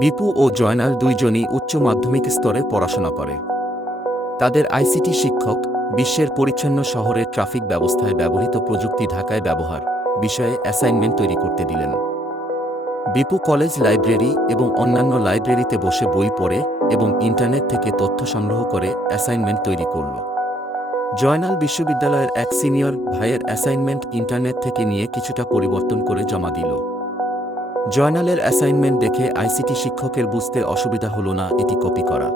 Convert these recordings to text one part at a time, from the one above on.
বিপু ও জয়নাল দুইজনই উচ্চ মাধ্যমিক স্তরে পড়াশোনা করে। তাদের আইসিটি শিক্ষক বিশ্বের পরিচ্ছন্ন শহরের ট্রাফিক ব্যবস্থায় ব্যবহৃত প্রযুক্তি ঢাকায় ব্যবহার বিষয়ে অ্যাসাইনমেন্ট তৈরি করতে দিলেন। বিপু কলেজ লাইব্রেরি এবং অন্যান্য লাইব্রেরিতে বসে বই পড়ে এবং ইন্টারনেট থেকে তথ্য সংগ্রহ করে অ্যাসাইনমেন্ট তৈরি করল। জয়নাল বিশ্ববিদ্যালয়ের এক সিনিয়র ভাইয়ের অ্যাসাইনমেন্ট ইন্টারনেট থেকে নিয়ে কিছুটা পরিবর্তন করে জমা দিল। জয়নালের অ্যাসাইনমেন্ট দেখে আইসিটি শিক্ষকের বুঝতে অসুবিধা হল না এটি কপি করা।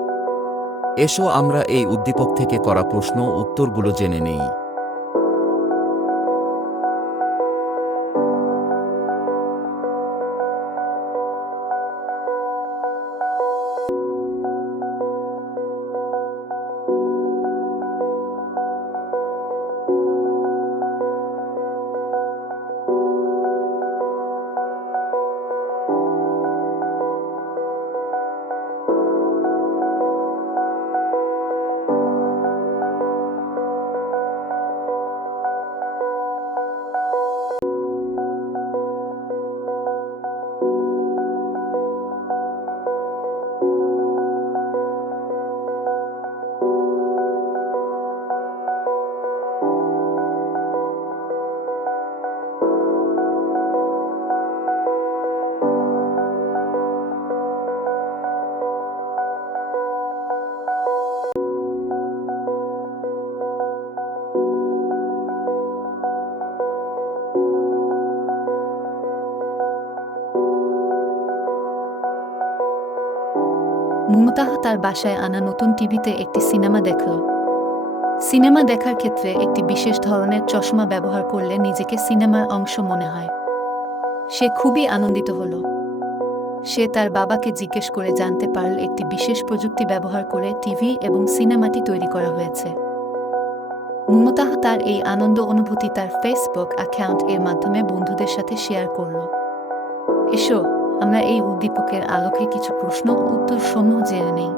এসো আমরা এই উদ্দীপক থেকে করা প্রশ্ন ও উত্তরগুলো জেনে নেই। মুমতাহ তার বাসায় আনা নতুন টিভিতে একটি সিনেমা দেখল। সিনেমা দেখার ক্ষেত্রে একটি বিশেষ ধরনের চশমা ব্যবহার করলে নিজেকে সিনেমার অংশ মনে হয়। সে খুবই আনন্দিত হল। সে তার বাবাকে জিজ্ঞেস করে জানতে পারল একটি বিশেষ প্রযুক্তি ব্যবহার করে টিভি এবং সিনেমাটি তৈরি করা হয়েছে। মুমতাহ তার এই আনন্দ অনুভূতি তার ফেসবুক অ্যাকাউন্ট এর মাধ্যমে বন্ধুদের সাথে শেয়ার করল। এসো আমরা এই উদ্দীপকের আলোকে কিছু প্রশ্ন ও উত্তর সমূহ জেনে নেই।